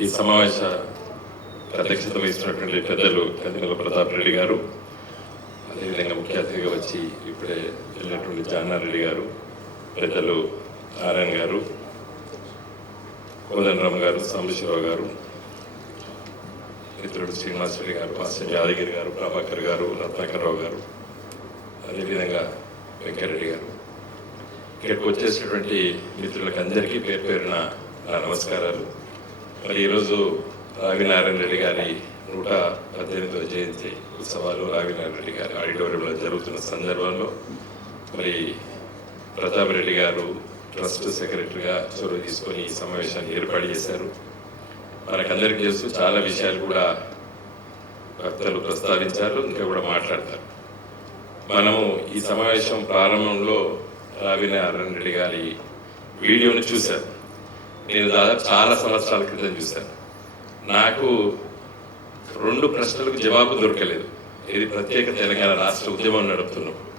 ఈ సమావేశ అధ్యక్షత వహిస్తున్నటువంటి పెద్దలు కదిమల ప్రతాప్ రెడ్డి గారు అదేవిధంగా ముఖ్య అతిథిగా వచ్చి ఇప్పుడే వెళ్ళినటువంటి జానారెడ్డి గారు పెద్దలు నారాయణ గారు కోదండరామ్ గారు సాంబశివరావు గారు మిత్రుడు శ్రీనివాస్ రెడ్డి గారు పాస్టర్ యాదగిరి గారు ప్రభాకర్ గారు రత్నాకర్రావు గారు అదేవిధంగా వెంకరెడ్డి గారు. ఇక్కడికి వచ్చేసినటువంటి మిత్రులకు అందరికీ పేరు పేరున నా నమస్కారాలు. మరి ఈరోజు రావినారాయణ రెడ్డి గారి నూట పద్దెనిమిదవ జయంతి ఉత్సవాలు రావినారాయణ రెడ్డి గారి ఆడిటోరియంలో జరుగుతున్న సందర్భంలో మరి ప్రతాప్ రెడ్డి గారు ట్రస్ట్ సెక్రటరీగా చొరవ తీసుకొని ఈ సమావేశాన్ని ఏర్పాటు చేశారు. మనకందరికీ తెలుసు చాలా విషయాలు కూడా భక్తులు ప్రస్తావించారు ఇంకా కూడా మాట్లాడతారు. మనము ఈ సమావేశం ప్రారంభంలో రావినారాయణ రెడ్డి గారి వీడియోను చూశారు నేను దాదాపు చాలా సంవత్సరాల క్రితం చూశాను. నాకు రెండు ప్రశ్నలకు జవాబు దొరకలేదు. ఇది ప్రత్యేక తెలంగాణ రాష్ట్ర ఉద్యమం నడుపుతున్నప్పుడు.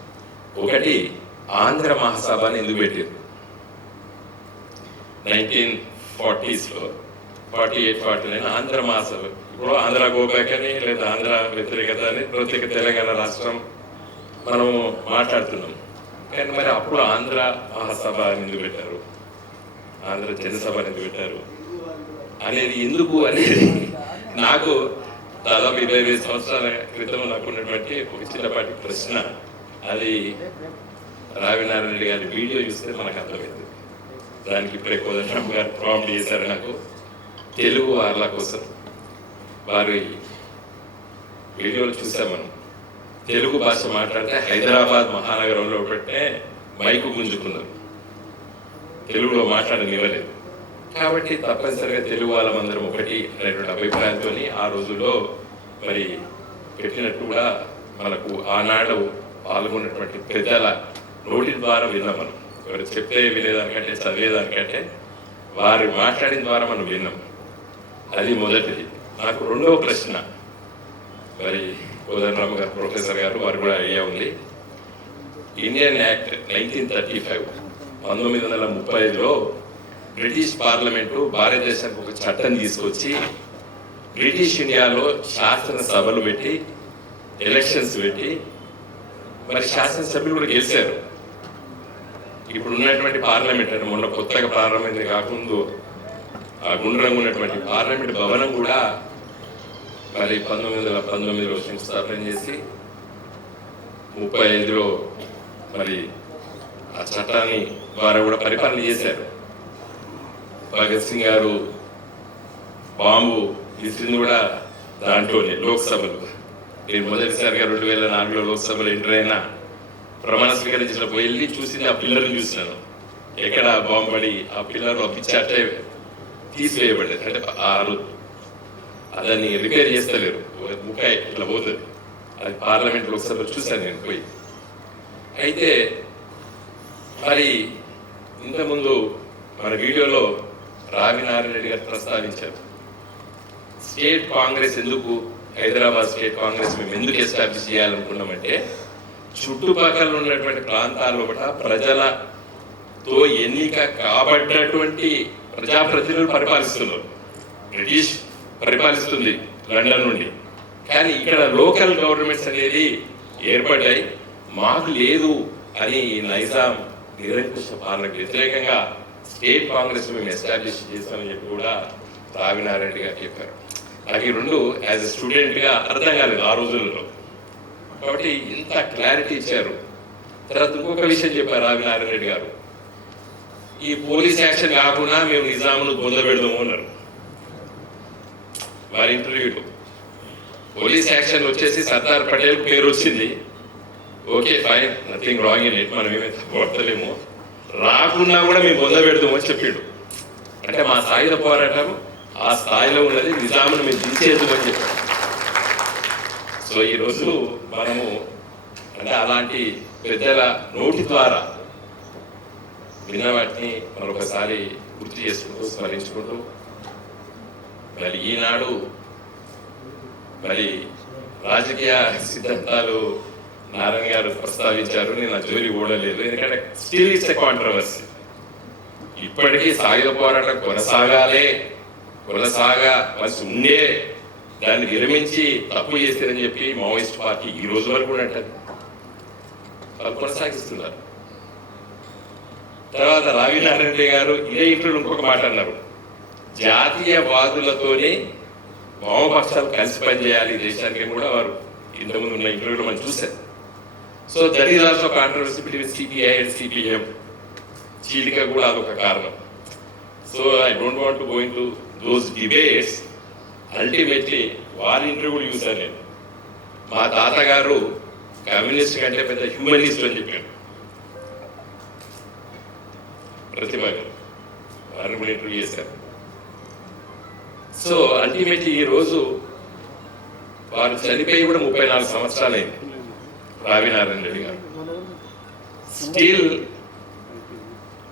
ఒకటి ఆంధ్ర మహాసభని ఎందుకు పెట్టారు? Nineteen ఫార్టీస్లో forty eight forty nine Andhra Mahasabha. ఇప్పుడు ఆంధ్ర గోబ్యాక్ అని లేదా ఆంధ్ర వ్యతిరేకత అని ప్రత్యేక తెలంగాణ రాష్ట్రం మనము మాట్లాడుతున్నాం. కానీ మరి అప్పుడు ఆంధ్ర మహాసభ అని ఎందుకు పెట్టారు? ఆంధ్ర జనసభ అనేది పెట్టారు. అనేది ఎందుకు అనేది నాకు దాదాపు ఇరవై ఐదు సంవత్సరాల క్రితం నాకు ఉన్నటువంటి ఒక చిన్నపాటి ప్రశ్న. అది రావినారాయణ రెడ్డి గారి వీడియో చూస్తే మనకు అర్థమైంది. దానికి ఇప్పుడే కోదండరామ్ గారు ప్రాంప్ట్ చేశారు నాకు. తెలుగు వాళ్ళ కోసం వారి వీడియోలు చూసాం మనం. తెలుగు భాష మాట్లాడితే హైదరాబాద్ మహానగరంలో పెట్టే మైకు గుంజుకున్నారు. తెలుగులో మాట్లాడనివ్వలేదు కాబట్టి తప్పనిసరిగా తెలుగు వాళ్ళమందరం ఒకటి అనేటువంటి అభిప్రాయంతో ఆ రోజుల్లో మరి పెట్టినట్టు కూడా మనకు ఆనాడు పాల్గొన్నటువంటి పెద్దల నోటి ద్వారా విన్నాం మనం. ఎవరు చెప్తే వినేదానికంటే చదివేదానికంటే వారు మాట్లాడిన ద్వారా మనం విన్నాం. అది మొదటిది. నాకు రెండవ ప్రశ్న. మరి కోదండరామ్ గారు ప్రొఫెసర్ గారు వారు కూడా ఐడియా ఉంది. Indian act nineteen thirty five పంతొమ్మిది వందల ముప్పై ఐదులో బ్రిటిష్ పార్లమెంటు భారతదేశానికి ఒక చట్టం తీసుకొచ్చి బ్రిటిష్ ఇండియాలో శాసన సభలు పెట్టి ఎలక్షన్స్ పెట్టి మరి శాసనసభ్యులు కూడా గెలిచారు. ఇప్పుడు ఉన్నటువంటి పార్లమెంట్ అంటే మొన్న కొత్తగా ప్రారంభమైంది కాకుండా ఆ గుండ్రంగా ఉన్నటువంటి పార్లమెంట్ భవనం కూడా మరి పంతొమ్మిది వందల పంతొమ్మిదిలో శంకుస్థాపన చేసి ముప్పై ఐదులో మరి ఆ చట్టాన్ని ద్వారా కూడా పరిపాలన చేశారు. భగత్ సింగ్ గారు బాంబు విసిరింది కూడా దాంట్లోనే లోక్సభలో. నేను మొదటిసారిగా రెండు వేల నాలుగులో లోక్సభలో ఎంటర్ అయినా ప్రమాణ స్వీకరించినప్పుడు వెళ్ళి చూసింది ఆ పిల్లర్ని చూసినాను. ఎక్కడ బాంబు పడి ఆ పిల్లర్ పిచ్చి అట్టే తీసివేయబడ్డది. అంటే ఆ దాన్ని రిపేర్ చేస్తలేరు. ముఖాయి ఇట్లా పోతుంది. అది పార్లమెంట్ లోక్సభలో చూశాను నేను పోయి. అయితే మరి ఇంతకుముందు మన వీడియోలో రావినారాయణ రెడ్డి గారు ప్రస్తావించారు. స్టేట్ కాంగ్రెస్ ఎందుకు? హైదరాబాద్ స్టేట్ కాంగ్రెస్ మేము ఎందుకు ఎస్టాబ్లిష్ చేయాలనుకున్నామంటే చుట్టుపక్కల ఉన్నటువంటి ప్రాంతాల్లో కూడా ప్రజలతో ఎన్నిక కాబడినటువంటి ప్రజాప్రతినిధులు పరిపాలిస్తున్నారు. బ్రిటిష్ పరిపాలిస్తుంది లండన్ నుండి. కానీ ఇక్కడ లోకల్ గవర్నమెంట్స్ అనేది ఏర్పడ్డాయి. మాకు లేదు అని నైజాం నిరంకుశ పాలనకు వ్యతిరేకంగా స్టేట్ కాంగ్రెస్ మేము ఎస్టాబ్లిష్ చేస్తామని చెప్పి కూడా రావినారెడ్డి గారు చెప్పారు. నాకు ఈ రెండు యాజ్ ఎ స్టూడెంట్గా అర్థం కాలేదు ఆ రోజుల్లో. కాబట్టి ఇంత క్లారిటీ ఇచ్చారు. తర్వాత ఇంకొక విషయం చెప్పారు రావినారాయణ రెడ్డి గారు. ఈ పోలీస్ యాక్షన్ కాకుండా మేము నిజామును పొందబెడదాము అన్నారు. వారి ఇంటర్వ్యూలో. పోలీస్ యాక్షన్ వచ్చేసి సర్దార్ పటేల్ పేరు వచ్చింది okay fine nothing wrong in it మనం ఏమైతే కొడతలేము రాకుండా కూడా మేము పొందబెడదాము అని చెప్పాడు. అంటే మా సాయుధ పోరాటం ఆ స్థాయిలో ఉన్నది. నిజామును మేము దించేద్దామని చెప్పాడు. సో ఈ మనము అంటే అలాంటి పెద్దల నోటి ద్వారా విన్న వాటిని మరొకసారి గుర్తు చేసుకుంటూ స్మరించుకుంటూ మరి ఈనాడు మరి రాజకీయ సిద్ధాంతాలు నారాయణ గారు ప్రస్తావించారు నేను ఆ జోలి ఓడలేదు ఎందుకంటే స్టిల్ ఇట్స్ ఎ కాంట్రవర్సీ ఇప్పటికీ సాయుధ పోరాటం కొనసాగాలే కొనసాగవలసి ఉండే దాన్ని విరమించి తప్పు చేశారని చెప్పి మావోయిస్ట్ పార్టీ ఈ రోజు వరకు కూడా అంటారు వాళ్ళు కొనసాగిస్తున్నారు. తర్వాత రావినారాయణ రెడ్డి గారు ఇదే ఇంట్లో ఇంకొక మాట అన్నారు. జాతీయవాదులతోనే వామపక్షాలు కలిసి పనిచేయాలి దేశానికి కూడా వారు ఇంతకుముందు ఉన్న ఇంటర్వ్యూలో మనం చూశారు so that is also controversy between CPI and CPM చీలిక కూడా అదొక కారణం. So I don't want to going to those debates ultimately వారి ఇంటర్వ్యూ కూడా చూశాను నేను. మా తాతగారు కమ్యూనిస్ట్ కంటే పెద్ద హ్యూమనిస్ట్ అని చెప్పాడు. ప్రతిభ. గారు వారిని కూడా ఇంటర్వ్యూ చేశారు సో అల్టిమేట్లీ ఈ రోజు వారు చనిపోయి కూడా ముప్పై నాలుగు సంవత్సరాలైంది. రావినారాయణ రెడ్డి గారు. స్టిల్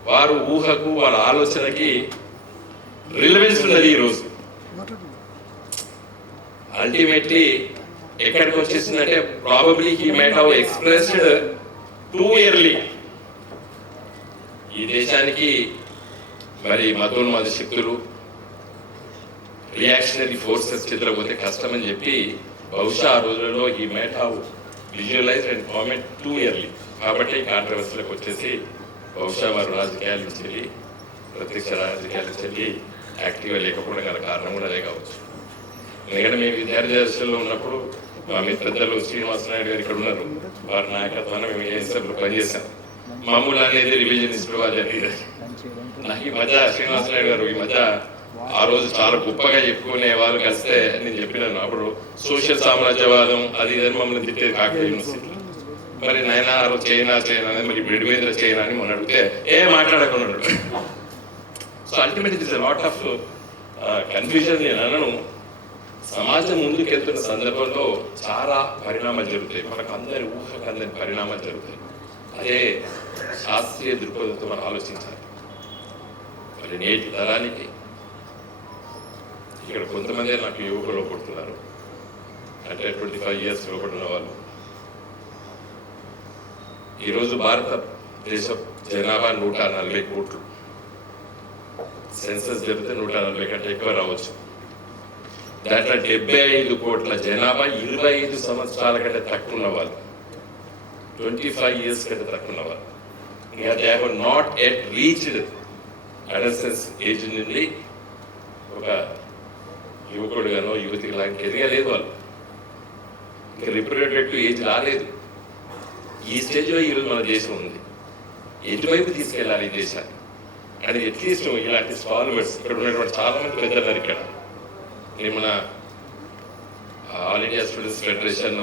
వారు ఊహకు వాళ్ళ ఆలోచనకి రిలవెన్స్ ఉన్నది ఈ రోజు. అల్టిమేట్లీ ఎక్కడికి వచ్చేసిందంటే probably he might have expressed too early ఈ దేశానికి మరి మతోన్మాద శక్తులు రియాక్షనరీ ఫోర్సెస్ చిత్రపోతే కష్టం అని చెప్పి బహుశా ఆ రోజులలో ఈ might have visualize and comment too early కాబట్టి కాంట్రవర్సీలకు వచ్చేసి బహుశా వారు రాజకీయాల నుంచి వెళ్ళి ప్రత్యక్ష రాజకీయాల నుంచి వెళ్ళి యాక్టివ్గా లేకపోవడం గల కారణం కూడా అదే కావచ్చు. ఎందుకంటే మేము విద్యార్థి దశలో ఉన్నప్పుడు మా మిత్రులు శ్రీనివాసనాయుడు గారు ఇక్కడ ఉన్నారు. వారి నాయకత్వాన్ని మేము ఏ సభ్యులు పనిచేశాం. మామూలు అనేది రివిజనిస్టులు అది అనేది నాకు ఈ మధ్య శ్రీనివాసనాయుడు గారు ఈ మధ్య ఆ రోజు చాలా గొప్పగా చెప్పుకునే వాళ్ళు కలిస్తే నేను చెప్పినాను. అప్పుడు సోషల్ సామ్రాజ్యవాదం అది ఇదని మమ్మల్ని తిట్టేది కాకపోయిన యూనివర్సిటీలో మరి నైనా ఆ రోజు చైనా చైనా అని మరి బెడ్ మీద చైనా అని మొన్న అడిగితే ఏ మాట్లాడకుండా so ultimate is lot of confusion నేను అనను. సమాజం ముందుకెళ్తున్న సందర్భంలో చాలా పరిణామాలు జరుగుతాయి. మనకు అందరి ఊహకు అందరి పరిణామాలు జరుగుతాయి. అదే శాస్త్రీయ దృక్పథంతో మనం ఆలోచించాలి. మరి నేటి తరానికి ఇక్కడ కొంతమంది నాకు యువకులు పుడుతున్నారు. అంటే ట్వంటీ ఫైవ్ ఇయర్స్ లోపడిన వాళ్ళు ఈరోజు భారతదేశ జనాభా నూట నలభై కోట్లు. సెన్సస్ జరిగితే నూట నలభై కంటే ఎక్కువ రావచ్చు. దాంట్లో డెబ్బై ఐదు కోట్ల జనాభా ఇరవై ఐదు సంవత్సరాల కంటే తక్కువ ఉన్న వాళ్ళు. ట్వంటీ ఫైవ్ ఇయర్స్ కంటే తక్కువ ఉన్నవాళ్ళు ఇంకా they have not yet reached adolescence age నుండి ఒక యువకుడుగానో యువతికి లాంటి ఎదగలేదు వాళ్ళు. ఇంకా రిప్రజెంటేటివ్ ఏజ్ రాలేదు. ఈ స్టేజ్లో ఈరోజు మన దేశం ఉంది. ఎటువైపు తీసుకెళ్ళాలి ఈ దేశాన్ని? అది అట్లీస్ట్ ఇలాంటి స్కాలర్స్ ఇక్కడ ఉన్నటువంటి చాలా మంది పెద్దలు ఇక్కడ నేను మన ఆల్ ఇండియా స్టూడెంట్స్ ఫెడరేషన్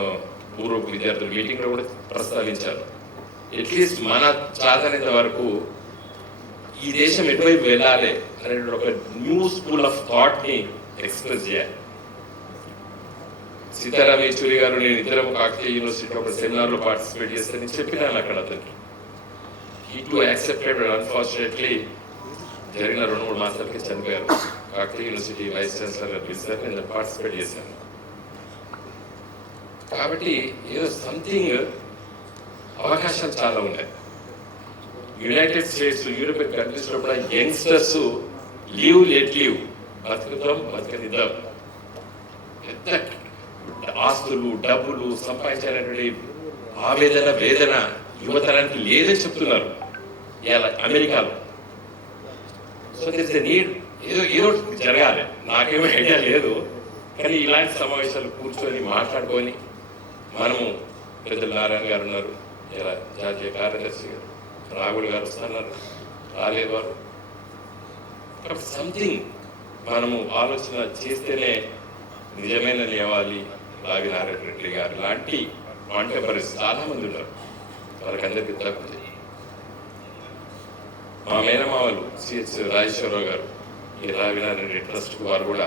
పూర్వపు విద్యార్థుల మీటింగ్లో కూడా ప్రస్తావించారు అట్లీస్ట్ మన చాదనేంత వరకు ఈ దేశం ఎటువైపు వెళ్ళాలి అనే ఒక న్యూ స్కూల్ ఆఫ్ థాట్ని ఎక్స్ప్రెస్ చేయాలి. సీతారాం యేచూరి గారు నేను ఇద్దరం కాకతీయ యూనివర్సిటీలో ఒక సెమినార్లో పార్టిసిపేట్ చేస్తానని చెప్పినాను అక్కడ అతనికి. హీ టు యాక్సెప్టెడ్ అన్ఫార్చునేట్లీ జరిగిన రెండు మూడు మాసాలకి చనిపోయారు. కాకతీయ యూనివర్సిటీ వైస్ ఛాన్సలర్ గారు పిలిచారు నేను పార్టిసిపేట్ చేశాను. కాబట్టి ఏదో సంథింగ్ అవకాశాలు చాలా ఉన్నాయి. యునైటెడ్ స్టేట్స్ యూరోపియన్ కంట్రీస్లో కూడా యంగ్స్టర్స్ లీవ్ లెట్ లీవ్ బతుకుతాం బతకనిద్దాం పెద్ద ఆస్తులు డబ్బులు సంపాదించినటువంటి ఆవేదన వేదన యువతరానికి లేదని చెప్తున్నారు ఇలా అమెరికాలో. సో దిస్ నీడ్ ఏదో ఏదో జరగాలి. నాకేమో ఐడియా లేదు. కానీ ఇలాంటి సమావేశాలు కూర్చొని మాట్లాడుకొని మనము పెద్దలు నారాయణ గారు ఉన్నారు ఇలా జాతీయ కార్యదర్శి గారు రాఘుల్ గారు వస్తున్నారు రాలేదు వారు సంథింగ్ మనము ఆలోచన చేస్తేనే నిజమైన లేవాలి రావి నారాయణ రెడ్డి గారు. లాంటి కాంటెంపరీస్ చాలా మంది ఉన్నారు. వాళ్ళకి అందరికీ తక్కువ మా మేనమామలు సిహెచ్ రాజేశ్వరరావు గారు ఈ రావినారాయణ రెడ్డి ట్రస్ట్ వారు కూడా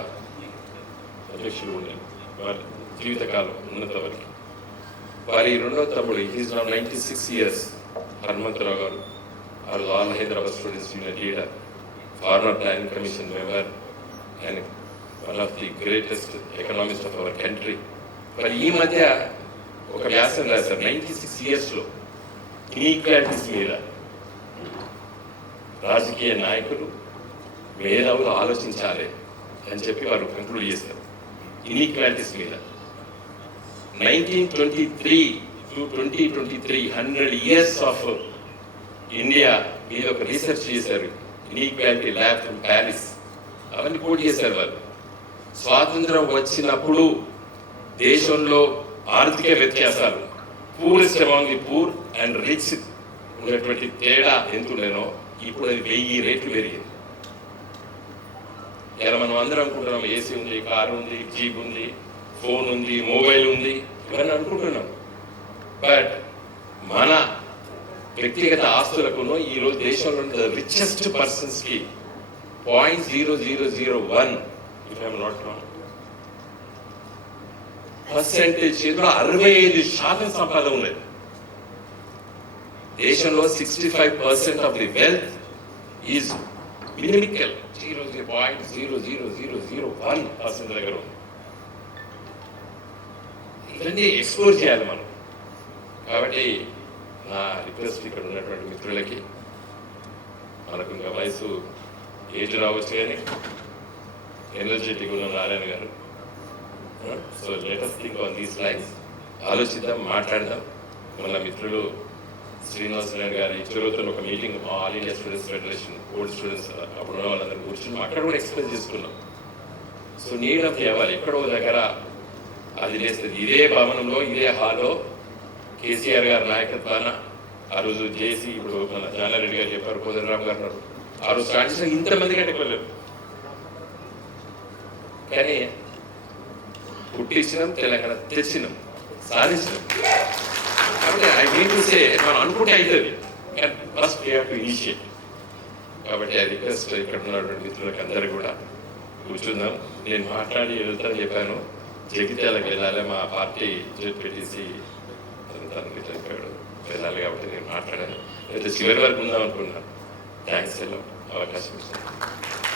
అధ్యక్షులు ఉండేది వారి జీవితకాలం ఉన్నంత వరకు వారి రెండో తమ్ముడు హీజ్ నా నైంటీ సిక్స్ ఇయర్స్ హనుమంతరావు గారు. వారు all Hyderabad students union leader former planning commission member and one of the greatest economist of our country మరి ఈ మధ్య ఒక వ్యాసం రాశారు నైంటీ సిక్స్ ఇయర్స్లో ఇన్ఈక్వాలిటీస్ మీద. రాజకీయ నాయకులు మేధావులు ఆలోచించాలి అని చెప్పి వారు కంక్లూడ్ చేశారు. ఇన్ఈక్వాలిటీస్ మీద. Nineteen twenty three to twenty twenty three hundred years of India మీద ఒక రీసెర్చ్ చేశారు. ఇన్ఈక్వాలిటీ ల్యాబ్ ఫ్రమ్ ప్యారిస్ అవన్నీ కోట్ చేశారు వారు స్వాతంత్రం వచ్చినప్పుడు దేశంలో ఆర్థిక వ్యత్యాసాలు poorest among the poor and rich ఉన్నటువంటి తేడా ఎంత ఇప్పుడు అది వెయ్యి రేట్లు పెరిగింది. ఇలా మనం అందరం అనుకుంటున్నాం ఏసీ ఉంది కారు ఉంది జీప్ ఉంది ఫోన్ ఉంది మొబైల్ ఉంది ఇవన్నీ అనుకుంటున్నాం. బట్ మన వ్యక్తిగత ఆస్తులకును ఈ రోజు దేశంలో రిచెస్ట్ పర్సన్స్కి point zero zero zero one if I'm not wrong percentage చేతిలో అరవై ఐదు శాతం సంపాదన ఉన్నది. దేశంలో sixty five percent of the wealth is minimal zero zero point zero zero zero zero one percent దగ్గర ఉంది. ఇవన్నీ ఎక్స్ప్లోర్ చేయాలి మనం. కాబట్టి నా రిక్వెస్ట్ ఇక్కడ ఉన్నటువంటి మిత్రులకి మనకు ఇంకా వయసు ఏజ్ రావచ్చు కానీ? ఎనర్జెటిక్ ఉన్న నారాయణ గారు. So latest think on these lines ఆలోచిద్దాం మాట్లాడదాం. మన మిత్రులు శ్రీనివాస్ నాయుడు గారు ఇద్దరుతో ఒక meeting all India students federation old students అప్పుడు ఉన్న వాళ్ళందరూ కూర్చుని అక్కడ కూడా ఎక్స్ప్లెయిన్ చేసుకున్నాం. సో నీడ్ ఆఫ్ అవ్వాలి ఎక్కడో దగ్గర అది లేస్తుంది. ఇదే భవనంలో ఇదే హాల్లో కేసీఆర్ గారి నాయకత్వాన ఆ రోజు జేసీ ఇప్పుడు మన జానారెడ్డి గారు చెప్పారు కోదండరామ్ గారు ఉన్నారు. ఆ రోజు స్టార్ట్ చేసిన ఇంతమంది కంటే వెళ్ళారు కానీ పుట్టించినాం తెలంగాణ తెచ్చినాం సాధించినాం. కాబట్టి ఐ మీన్ టు సే మనం అనుకుంటే అవుతుంది కానీ ఫస్ట్ వీ టు ఇనిషియేట్ కాబట్టి ఆ రిక్వెస్ట్ ఇక్కడ ఉన్నటువంటి మిత్రులకు అందరూ కూడా కూర్చుందాం నేను మాట్లాడి వెళ్తాను చెప్పాను. జగిత్యాలకు వెళ్ళాలి మా పార్టీ పెట్టేసి తనకి చెప్పాడు వెళ్ళాలి కాబట్టి నేను మాట్లాడాను. అయితే చివరి వరకు ఉందాం అనుకున్నాను. Thanks a lot, our.